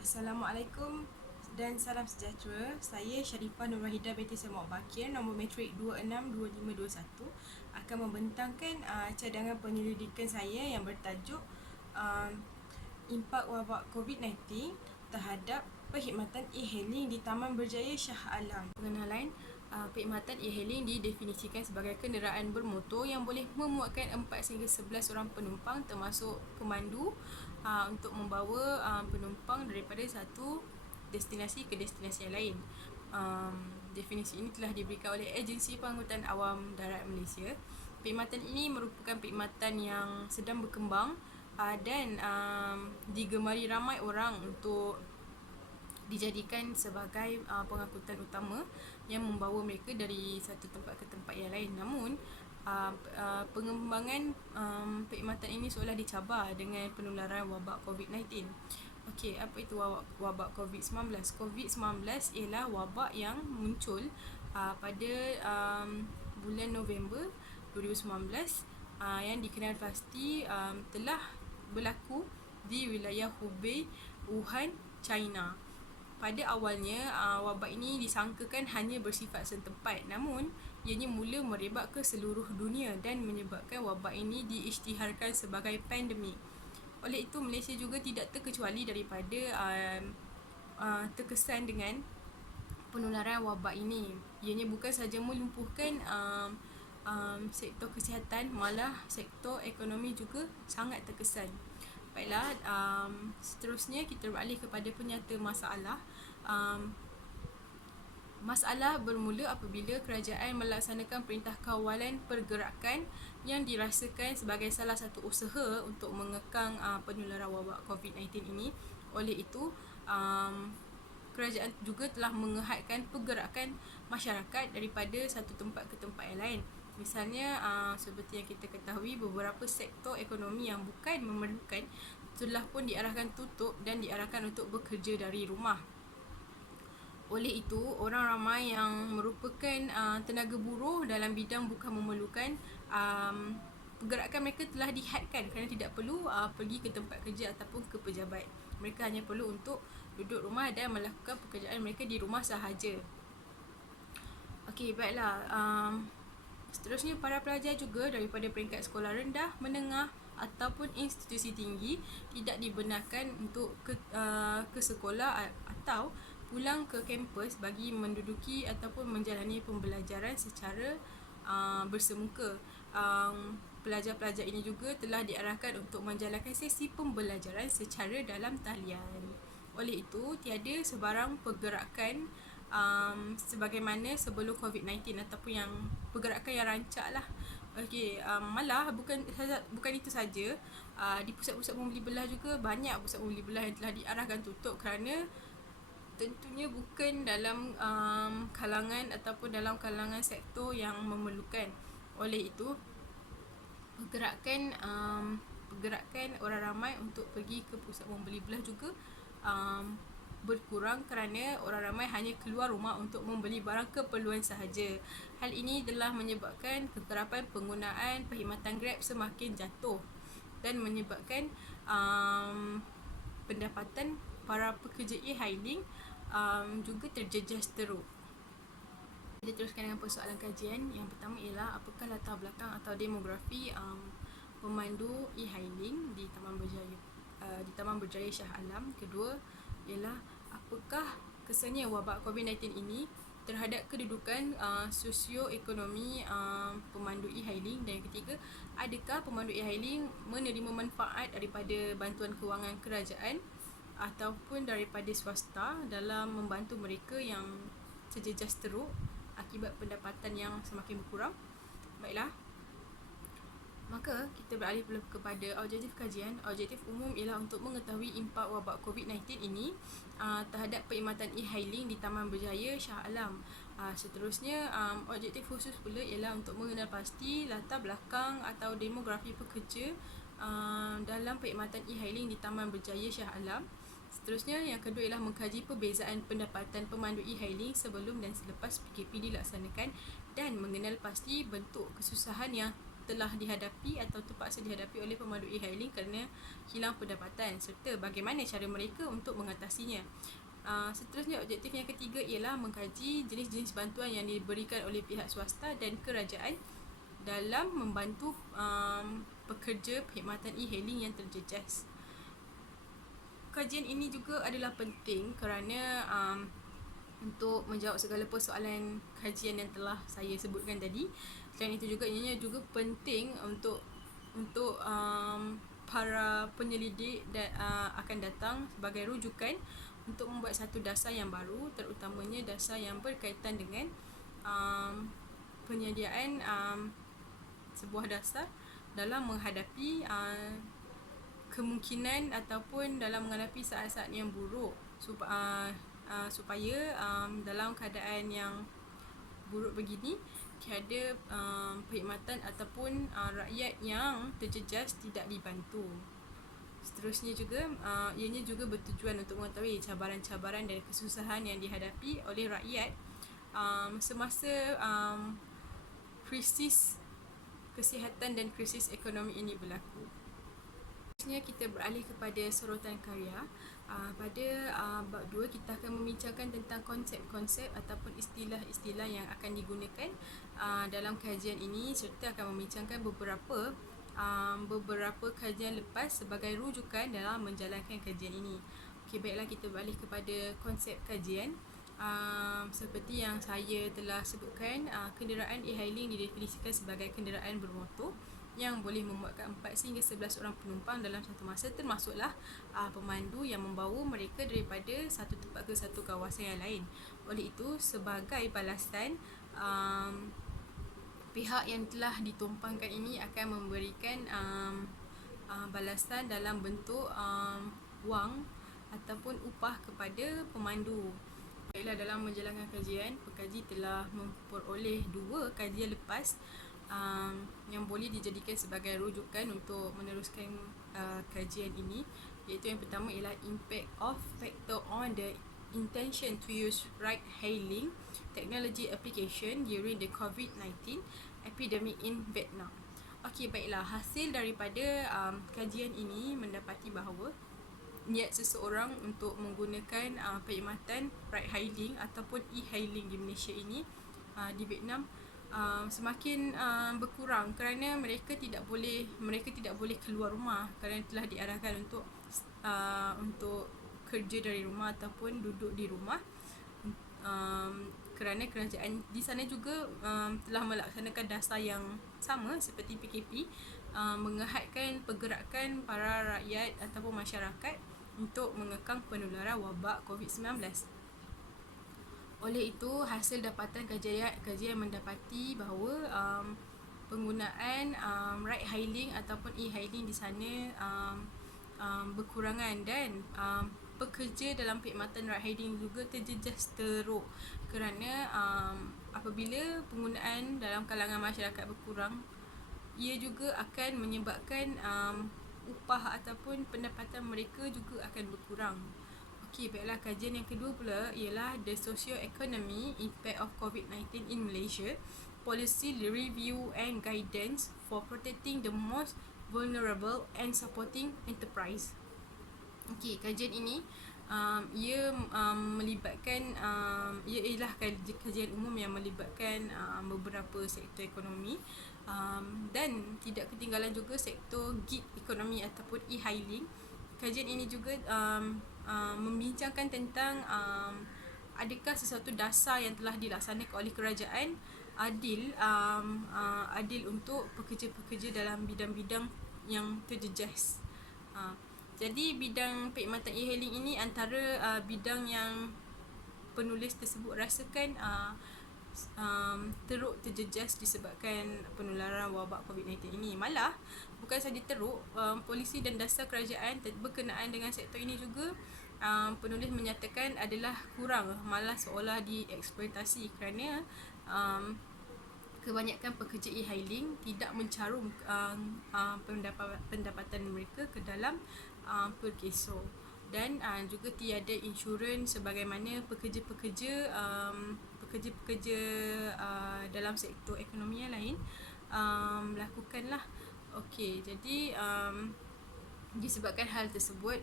Assalamualaikum dan salam sejahtera. Saya Sharifah Nur Wahidah binti Semak Bakir, nombor matrik 262521, akan membentangkan cadangan penyelidikan saya yang bertajuk impak wabak COVID-19 terhadap perkhidmatan e-hailing di Taman Berjaya Shah Alam. Pengenalan, perkhidmatan e-hailing didefinisikan sebagai kenderaan bermotor yang boleh memuatkan 4 sehingga 11 orang penumpang termasuk pemandu untuk membawa penumpang daripada satu destinasi ke destinasi yang lain. Definisi ini telah diberikan oleh Agensi Pengangkutan Awam Darat Malaysia. Perkhidmatan ini merupakan perkhidmatan yang sedang berkembang dan digemari ramai orang untuk dijadikan sebagai pengangkutan utama yang membawa mereka dari satu tempat ke tempat yang lain. Namun pengembangan perkhidmatan ini seolah dicabar dengan penularan wabak COVID-19. Okey, apa itu wabak COVID-19? COVID-19 ialah wabak yang muncul pada bulan November 2019 yang dikenal pasti telah berlaku di wilayah Hubei, Wuhan, China. Pada awalnya, wabak ini disangkakan hanya bersifat setempat, namun ianya mula merebak ke seluruh dunia dan menyebabkan wabak ini diisytiharkan sebagai pandemik. Oleh itu, Malaysia juga tidak terkecuali daripada terkesan dengan penularan wabak ini. Ianya bukan sahaja melumpuhkan sektor kesihatan, malah sektor ekonomi juga sangat terkesan. Baiklah, seterusnya kita beralih kepada penyata masalah. Masalah bermula apabila kerajaan melaksanakan perintah kawalan pergerakan yang dirasakan sebagai salah satu usaha untuk mengekang penularan wabak COVID-19 ini. Oleh itu, kerajaan juga telah menghadkan pergerakan masyarakat daripada satu tempat ke tempat yang lain. Misalnya, seperti yang kita ketahui, beberapa sektor ekonomi yang bukan memerlukan telah pun diarahkan tutup dan diarahkan untuk bekerja dari rumah. Oleh itu, orang ramai yang merupakan tenaga buruh dalam bidang bukan memerlukan, pergerakan mereka telah dihadkan kerana tidak perlu pergi ke tempat kerja ataupun ke pejabat. Mereka hanya perlu untuk duduk rumah dan melakukan pekerjaan mereka di rumah sahaja. Okey, baiklah. Seterusnya, para pelajar juga daripada peringkat sekolah rendah, menengah ataupun institusi tinggi tidak dibenarkan untuk ke sekolah atau pulang ke kampus bagi menduduki ataupun menjalani pembelajaran secara bersemuka. Pelajar-pelajar ini juga telah diarahkan untuk menjalankan sesi pembelajaran secara dalam talian. Oleh itu, tiada sebarang pergerakan sebagaimana sebelum COVID-19 ataupun yang pergerakan yang rancak lah. Okey, malah bukan itu saja, di pusat-pusat membeli belah juga banyak pusat membeli belah yang telah diarahkan tutup kerana tentunya bukan dalam kalangan ataupun dalam kalangan sektor yang memerlukan. Oleh itu, pergerakan orang ramai untuk pergi ke pusat membeli belah juga berkurang kerana orang ramai hanya keluar rumah untuk membeli barang keperluan sahaja. Hal ini telah menyebabkan kekerapan penggunaan perkhidmatan Grab semakin jatuh dan menyebabkan pendapatan para pekerja e-hailing juga terjejas teruk. Kita teruskan dengan persoalan kajian. Yang pertama ialah apakah latar belakang atau demografi pemandu e-hailing di Taman Berjaya Shah Alam. Kedua ialah apakah kesannya wabak COVID-19 ini terhadap kedudukan sosioekonomi pemandu e-hailing. Dan yang ketiga, adakah pemandu e-hailing menerima manfaat daripada bantuan kewangan kerajaan ataupun daripada swasta dalam membantu mereka yang terjejas teruk akibat pendapatan yang semakin berkurang. Baiklah, maka kita beralih kepada objektif kajian. Objektif umum ialah untuk mengetahui impak wabak COVID-19 ini terhadap perkhidmatan e-hailing di Taman Berjaya Shah Alam. Seterusnya, objektif khusus pula ialah untuk mengenal pasti latar belakang atau demografi pekerja dalam perkhidmatan e-hailing di Taman Berjaya Shah Alam. Seterusnya, yang kedua ialah mengkaji perbezaan pendapatan pemandu e-hailing sebelum dan selepas PKP dilaksanakan dan mengenal pasti bentuk kesusahan yang telah dihadapi atau terpaksa dihadapi oleh pemandu e-hailing kerana hilang pendapatan, serta bagaimana cara mereka untuk mengatasinya. Seterusnya, objektif yang ketiga ialah mengkaji jenis-jenis bantuan yang diberikan oleh pihak swasta dan kerajaan dalam membantu pekerja perkhidmatan e-hailing yang terjejas. Kajian ini juga adalah penting kerana untuk menjawab segala persoalan kajian yang telah saya sebutkan tadi. Selain itu juga, ianya juga penting untuk para penyelidik dan akan datang sebagai rujukan untuk membuat satu dasar yang baru, terutamanya dasar yang berkaitan dengan penyediaan sebuah dasar dalam menghadapi kemungkinan ataupun dalam menghadapi saat-saat yang buruk, supaya dalam keadaan yang buruk begini tiada perkhidmatan ataupun rakyat yang terjejas tidak dibantu. Seterusnya juga, ianya juga bertujuan untuk mengetahui cabaran-cabaran dan kesusahan yang dihadapi oleh rakyat semasa krisis kesihatan dan krisis ekonomi ini berlaku. Seterusnya kita beralih kepada sorotan karya. Pada bab 2 kita akan membincangkan tentang konsep-konsep ataupun istilah-istilah yang akan digunakan dalam kajian ini, serta akan membincangkan beberapa kajian lepas sebagai rujukan dalam menjalankan kajian ini. Okey, baiklah, kita beralih kepada konsep kajian. Seperti yang saya telah sebutkan, kenderaan e-hailing didefinisikan sebagai kenderaan bermotor yang boleh memuatkan 4 sehingga 11 orang penumpang dalam satu masa, termasuklah pemandu yang membawa mereka daripada satu tempat ke satu kawasan yang lain. Oleh itu, sebagai balasan, pihak yang telah ditumpangkan ini akan memberikan balasan dalam bentuk wang ataupun upah kepada pemandu. Baiklah, dalam menjalankan kajian, pekaji telah memperoleh 2 kajian lepas yang boleh dijadikan sebagai rujukan untuk meneruskan kajian ini, iaitu yang pertama ialah impact of factor on the intention to use ride-hailing technology application during the COVID-19 epidemic in Vietnam. Okey, baiklah, hasil daripada kajian ini mendapati bahawa niat seseorang untuk menggunakan perkhidmatan ride-hailing ataupun e-hailing di Malaysia ini, di Vietnam, semakin berkurang kerana mereka tidak boleh keluar rumah kerana telah diarahkan untuk kerja dari rumah ataupun duduk di rumah, kerana kerajaan di sana juga telah melaksanakan dasar yang sama seperti PKP, menghadkan pergerakan para rakyat ataupun masyarakat untuk mengekang penularan wabak COVID-19. Oleh itu, hasil dapatan kajian mendapati bahawa penggunaan ride-hailing ataupun e-hailing di sana berkurangan, dan pekerja dalam perkhidmatan ride-hailing juga terjejas teruk kerana apabila penggunaan dalam kalangan masyarakat berkurang, ia juga akan menyebabkan upah ataupun pendapatan mereka juga akan berkurang. Okey, baiklah, kajian yang kedua pula ialah the socio-economy impact of COVID-19 in Malaysia, policy review and guidance for protecting the most vulnerable and supporting enterprise. Okey, kajian ini ia melibatkan ia ialah kajian umum yang melibatkan beberapa sektor ekonomi, dan tidak ketinggalan juga sektor gig ekonomi ataupun e-hailing. Kajian ini juga membincangkan tentang adakah sesuatu dasar yang telah dilaksanakan oleh kerajaan adil untuk pekerja-pekerja dalam bidang-bidang yang terjejas. Jadi bidang perkhidmatan e-hailing ini antara bidang yang penulis tersebut rasakan teruk terjejas disebabkan penularan wabak COVID-19 ini. Malah bukan sahaja teruk, polisi dan dasar kerajaan berkenaan dengan sektor ini juga penulis menyatakan adalah kurang, malah seolah dieksploitasi kerana kebanyakan pekerja e-hailing tidak mencarum pendapatan mereka ke dalam per keso, dan juga tiada insurans sebagaimana pekerja-pekerja dalam sektor ekonomi yang lain lakukanlah. Okey, jadi disebabkan hal tersebut,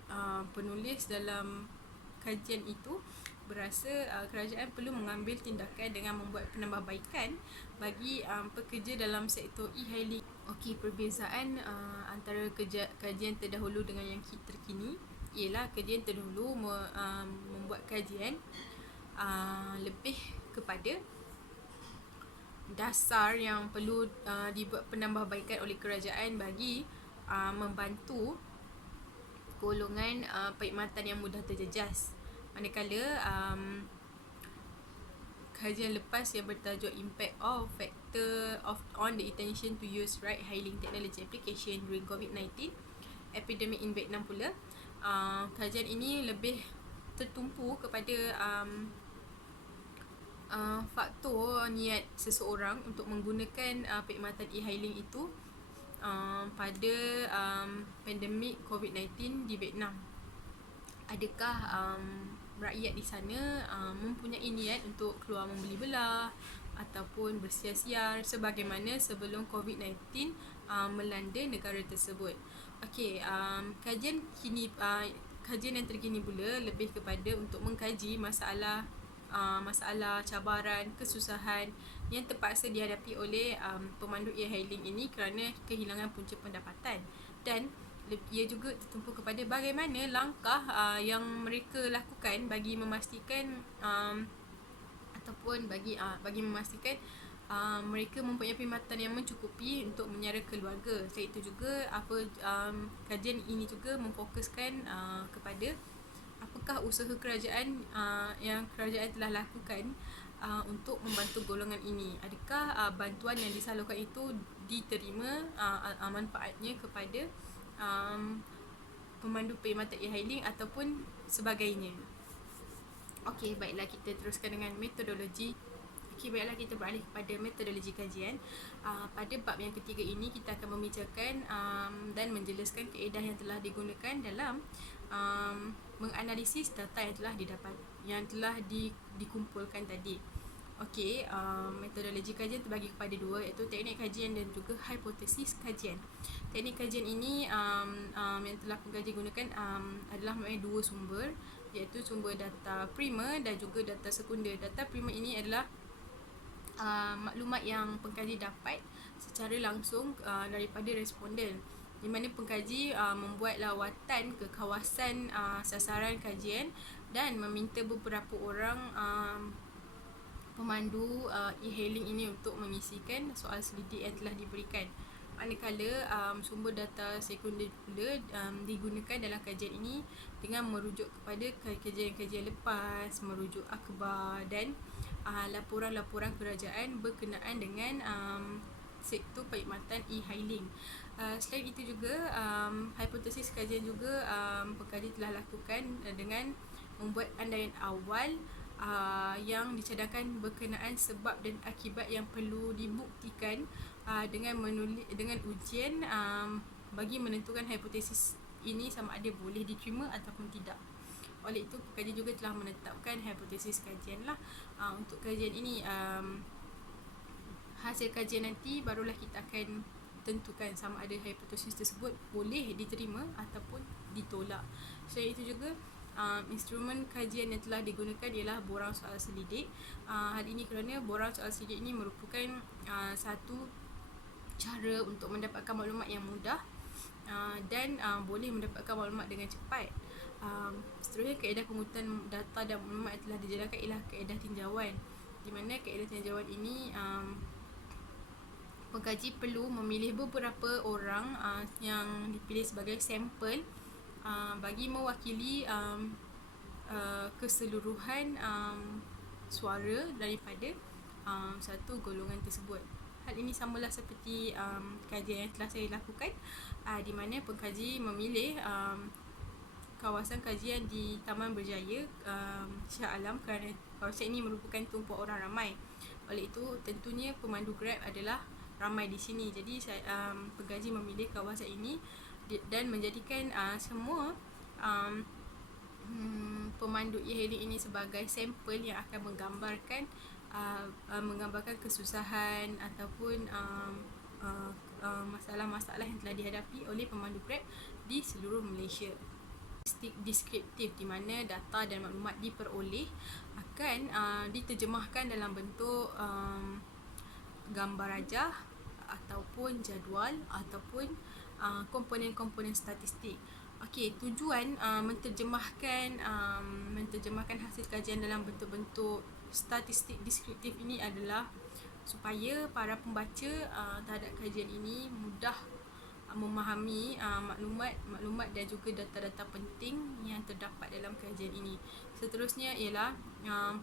penulis dalam kajian itu berasa kerajaan perlu mengambil tindakan dengan membuat penambahbaikan bagi pekerja dalam sektor e-hailing. Okey, perbezaan antara kajian terdahulu dengan yang terkini ialah kajian terdahulu membuat kajian lebih kepada dasar yang perlu dibuat penambahbaikan oleh kerajaan bagi membantu golongan perkhidmatan yang mudah terjejas. Manakala kajian lepas yang bertajuk Impact of Factor on the Intention to Use Ride-Hailing Technology Application during COVID-19 Epidemic in Vietnam pula, kajian ini lebih tertumpu kepada faktor niat seseorang untuk menggunakan perkhidmatan e-hailing itu pada pandemik COVID-19 di Vietnam. Adakah rakyat di sana mempunyai niat untuk keluar membeli belah ataupun bersiar-siar sebagaimana sebelum COVID-19 melanda negara tersebut. Okey, kajian yang terkini pula lebih kepada untuk mengkaji masalah cabaran, kesusahan yang terpaksa dihadapi oleh pemandu e-hailing ini kerana kehilangan punca pendapatan, dan ia juga tertumpu kepada bagaimana langkah yang mereka lakukan bagi memastikan ataupun bagi memastikan mereka mempunyai perkhidmatan yang mencukupi untuk menyara keluarga. Selain itu juga kajian ini juga memfokuskan kepada apakah usaha kerajaan yang kerajaan telah lakukan untuk membantu golongan ini. Adakah bantuan yang disalurkan itu diterima manfaatnya kepada pemandu perkhidmatan e-hailing ataupun sebagainya. Okey, baiklah, kita teruskan dengan metodologi. Okey, baiklah, kita beralih kepada metodologi kajian. Pada bab yang ketiga ini kita akan membicarakan dan menjelaskan kaedah yang telah digunakan dalam menganalisis data yang telah dikumpulkan tadi. Okey, metodologi kajian terbagi kepada dua, iaitu teknik kajian dan juga hipotesis kajian. Teknik kajian ini yang telah pengkaji gunakan adalah dua sumber, iaitu sumber data primer dan juga data sekunder. Data primer ini adalah maklumat yang pengkaji dapat secara langsung daripada responden, di mana pengkaji membuat lawatan ke kawasan sasaran kajian dan meminta beberapa orang pemandu e-hailing ini untuk mengisikan soal selidik yang telah diberikan. Manakala sumber data sekunder pula digunakan dalam kajian ini dengan merujuk kepada kajian-kajian lepas, merujuk akhbar dan laporan-laporan kerajaan berkenaan dengan sektor perkhidmatan e-hailing. Selain itu juga hipotesis kajian juga pengkaji telah lakukan dengan membuat andaian awal yang dicadangkan berkenaan sebab dan akibat yang perlu dibuktikan dengan ujian bagi menentukan hipotesis ini sama ada boleh diterima ataupun tidak. Oleh itu, pengkaji juga telah menetapkan hipotesis kajian lah. Untuk kajian ini, hasil kajian nanti barulah kita akan tentukan sama ada hipotesis tersebut boleh diterima ataupun ditolak. Selain itu juga instrumen kajian yang telah digunakan ialah borang soal selidik. Hal ini kerana borang soal selidik ini merupakan satu cara untuk mendapatkan maklumat yang mudah dan boleh mendapatkan maklumat dengan cepat. Seterusnya, kaedah pengurutan data dan maklumat yang telah dijalankan ialah kaedah tinjauan, di mana kaedah tinjauan ini pengkaji perlu memilih beberapa orang yang dipilih sebagai sampel bagi mewakili keseluruhan suara daripada satu golongan tersebut. Hal ini samalah seperti kajian yang telah saya lakukan, di mana pengkaji memilih kawasan kajian di Taman Berjaya, Shah Alam, kerana kawasan ini merupakan tumpuan orang ramai. Oleh itu, tentunya pemandu Grab adalah ramai di sini. Jadi pengkaji memilih kawasan ini dan menjadikan semua pemandu e-hailing ini sebagai sampel yang akan menggambarkan kesusahan ataupun masalah-masalah yang telah dihadapi oleh pemandu Grab di seluruh Malaysia. Deskriptif di mana data dan maklumat diperoleh akan diterjemahkan dalam bentuk gambar rajah ataupun jadual ataupun komponen-komponen statistik. Okey, tujuan menterjemahkan hasil kajian dalam bentuk-bentuk statistik deskriptif ini adalah supaya para pembaca terhadap kajian ini mudah memahami maklumat dan juga data-data penting yang terdapat dalam kajian ini. Seterusnya ialah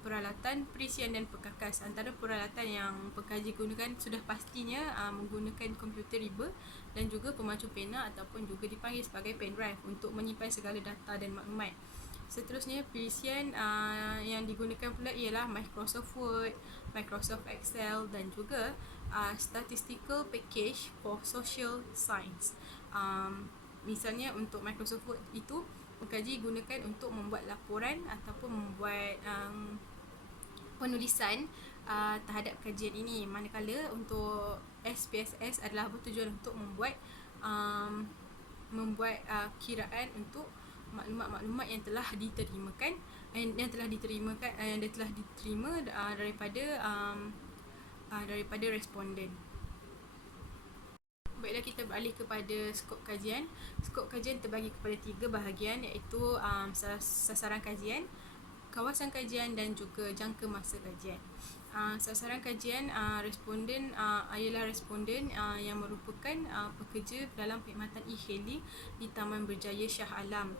peralatan, perisian dan perkakas. Antara peralatan yang pengkaji gunakan sudah pastinya menggunakan komputer riba dan juga pemacu pena ataupun juga dipanggil sebagai pen drive untuk menyimpan segala data dan maklumat. Seterusnya, perisian yang digunakan pula ialah Microsoft Word, Microsoft Excel dan juga statistical package for social science. Misalnya untuk Microsoft Word itu, pengkaji gunakan untuk membuat laporan ataupun membuat penulisan terhadap kajian ini. Manakala untuk SPSS adalah bertujuan untuk membuat kiraan untuk maklumat-maklumat yang telah diterima daripada responden. Baiklah, kita beralih kepada skop kajian. Skop kajian terbagi kepada 3 bahagian, iaitu sasaran kajian, kawasan kajian dan juga jangka masa kajian. Sasaran kajian responden ialah responden yang merupakan pekerja dalam perkhidmatan e-hailing di Taman Berjaya Shah Alam.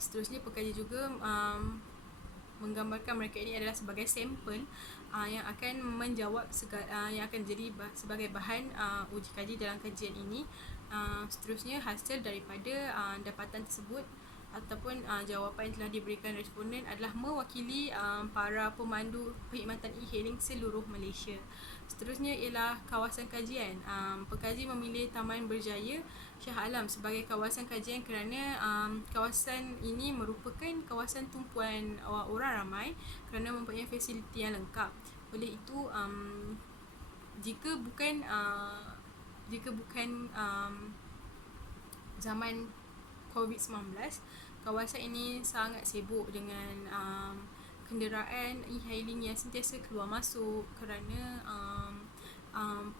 Seterusnya, pengkaji juga menggambarkan mereka ini adalah sebagai sampel yang akan menjawab yang akan jadi sebagai bahan uji kaji dalam kajian ini. Seterusnya, hasil daripada dapatan tersebut ataupun jawapan yang telah diberikan responden adalah mewakili para pemandu perkhidmatan e-hailing seluruh Malaysia. Seterusnya ialah kawasan kajian. Pengkaji memilih Taman Berjaya Shah Alam sebagai kawasan kajian kerana kawasan ini merupakan kawasan tumpuan orang ramai kerana mempunyai fasiliti yang lengkap. Oleh itu, jika bukan zaman COVID-19, kawasan ini sangat sibuk dengan kenderaan e-hailing yang sentiasa keluar masuk kerana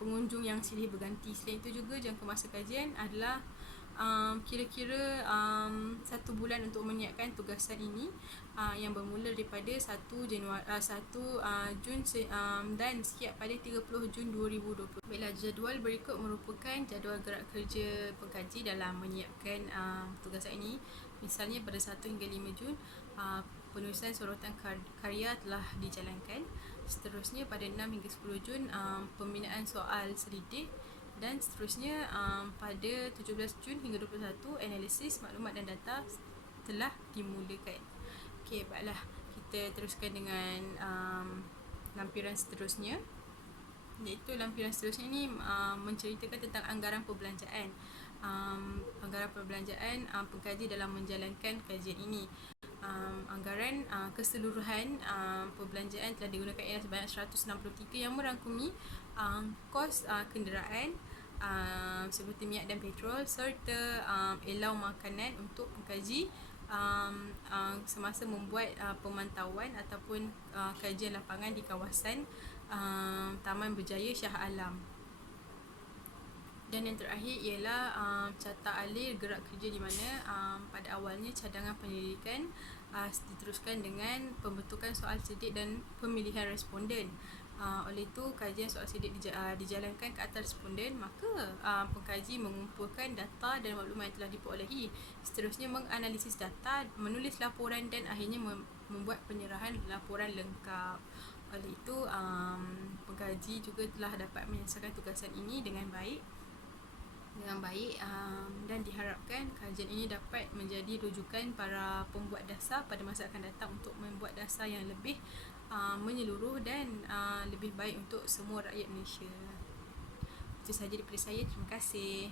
pengunjung yang silih berganti. Selain itu juga, jangka masa kajian adalah kira-kira 1 bulan untuk menyiapkan tugasan ini yang bermula daripada 1 Jun dan siap pada 30 Jun 2020. Baiklah, jadual berikut merupakan jadual gerak kerja pengkaji dalam menyiapkan tugasan ini. Misalnya pada 1 hingga 5 Jun penulisan sorotan karya telah dijalankan. Seterusnya pada 6 hingga 10 Jun pembinaan soal selidik, dan seterusnya pada 17 Jun hingga 21 analisis maklumat dan data telah dimulakan. Okey, baiklah, kita teruskan dengan lampiran seterusnya, iaitu lampiran seterusnya ini menceritakan tentang anggaran perbelanjaan. Anggaran perbelanjaan pengkaji dalam menjalankan kajian ini. Anggaran keseluruhan perbelanjaan telah digunakan ialah sebanyak 163 yang merangkumi kos kenderaan seperti minyak dan petrol serta elau makanan untuk pengkaji semasa membuat pemantauan ataupun kajian lapangan di kawasan Taman Berjaya Shah Alam. Dan yang terakhir ialah carta alir gerak kerja, di mana pada awalnya cadangan penyelidikan diteruskan dengan pembentukan soal sidik dan pemilihan responden. Oleh itu, kajian soal sidik dijalankan ke atas responden, maka pengkaji mengumpulkan data dan maklumat yang telah diperolehi. Seterusnya, menganalisis data, menulis laporan dan akhirnya membuat penyerahan laporan lengkap. Oleh itu, pengkaji juga telah dapat menyelesaikan tugasan ini dengan baik dan diharapkan kajian ini dapat menjadi rujukan para pembuat dasar pada masa akan datang untuk membuat dasar yang lebih menyeluruh dan lebih baik untuk semua rakyat Malaysia. Itu sahaja daripada saya. Terima kasih.